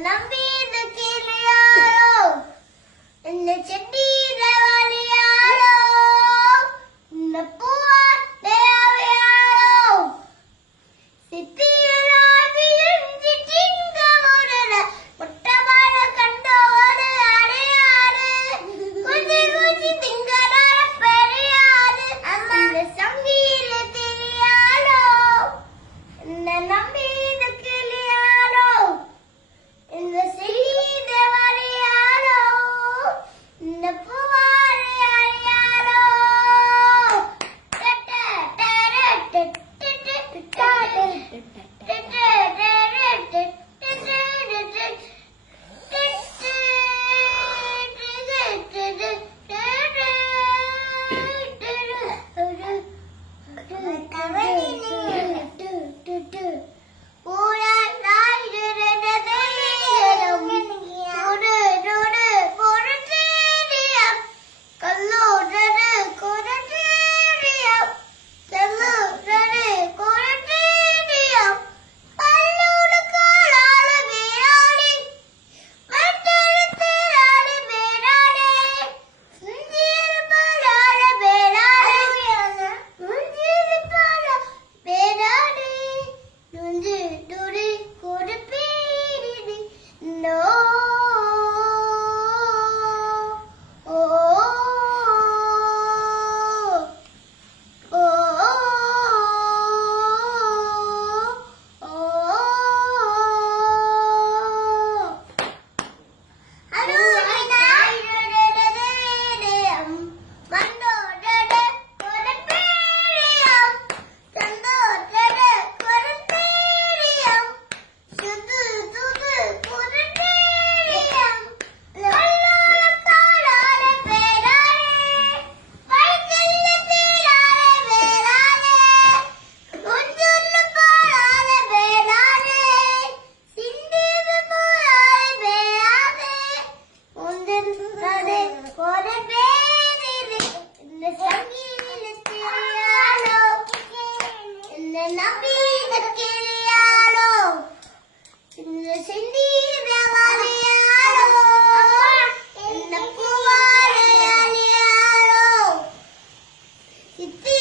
நம்பி இந்த கீழையாரோ இந்த செடியில வழியாரோ இந்த பூவா தேவையாரோ சித்தியலாவியும் சிட்டிங்க ஓடுற முட்டமான கண்டோடு அடையாறு குச்சி குச்சி திங்களார பெரியாறு இந்த சங்கியில தெரியாரோ இந்த நம்பி இந்த கிளியாரோ இந்த செய்த வரையாரோ இந்த பூவாரை அறியாரோ நம்பி இந்த கிளியாரோ இந்த செடியில வரையாரோ இந்த பூவாரை அறியாரோ சித்தி